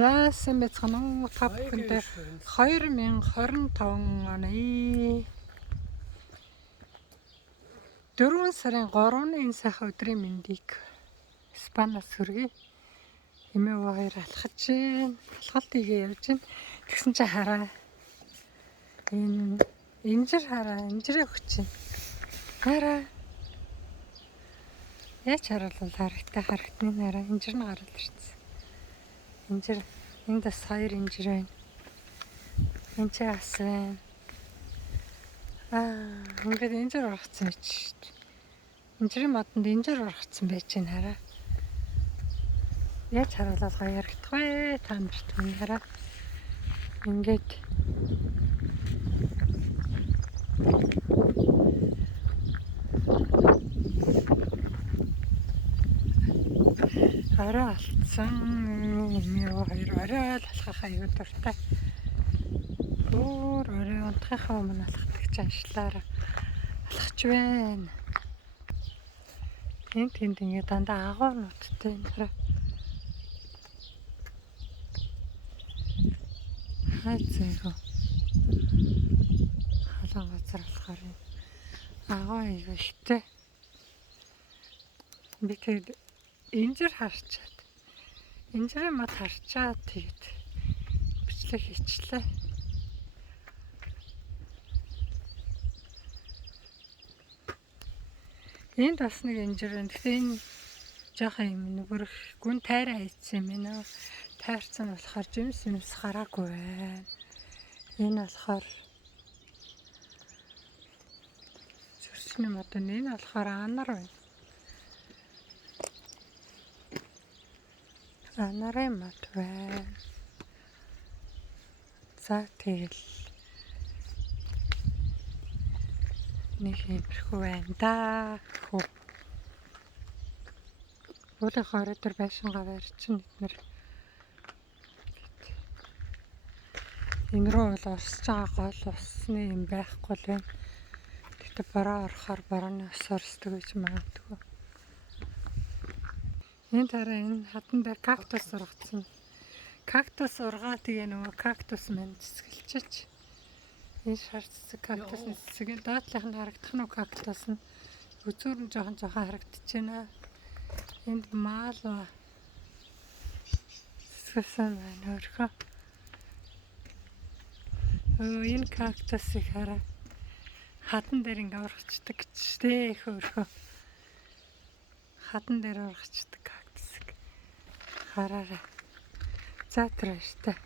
За сайн байцгаана уу та бүхэндээ 2025 оны 4 сарын 3-ны энэ сайхан өдрийн мэндийг Испаниас хүргэе. Эмээ өвөө хоёр алхаж байна. Алхалт хийгээ явж байна. Тэгсэн чи хараа. Энэ инжир хараа, инжирээ өгч байна. Хараа. Яаж харуулвал харагдтны нараа инжир нь гараад ирсэн. Инжир энд бас 2 инжир байна. Энд ч бас байна. Ингээд инжир ургацсан байж шүү дээ. Инжирийн модонд инжир ургацсан байж байна хараа. Яаж харуулвал гоё харагдах вэ? Та нарт минь хараа. Ингээд орой алдсан. Эмээ хоёр орой л алхах аюу дуртай. Өөр орой унтахынхаа өмнө алхдаг ч аншлаараа алхаж байна. Энд тэнд ингээд дандаа агуурнуудтай энэ хараа. Хайцээгөө. Халуун газар болохоор агуу аюу ихтэй. Би тэгээд инжир харчаад. Инжирийн мод харчаад тэгээд бичлэг хийчлээ. Энд бас нэг инжир байна. Гэхдээ энэ жоохон юм нүгэрх гүн тайраа хийсэн юм байна. Тайрцсан болохоор жимс гараагүй байна. Энэ болохоор зүрсний мод нь энэ болохоор анар байна. Анарын мод байна. За тэгэл нэг юмрхүү байна да. Хөө. Уулын хорой дээр байшингаа барьчин эднэр. Энэ рүү бол усж байгаа гол усны юм байхгүй л байна. Тэгтээ бороо орохоор борооны ус орсдог гэж магадгүй. Энэ тараа энэ хатан дээр кактус ургацсан. Кактус ургаа тэгээ нөгөө кактус мэн цэцгэлчээч. Энэ шар цэцэг кактусны цэцэг доотлих нь харагдах нь кактус нь үзүүр нь жоохон харагдаж байна. Энд маалва цэцгэлсэн байна өөрхөө. Энэ кактусыг хараа. Хатан дээр ингээ ургацдаг гэжтэй өөрхөө. Хатан дээр ургацдаг кактусыг хараарай. За тэр штэ.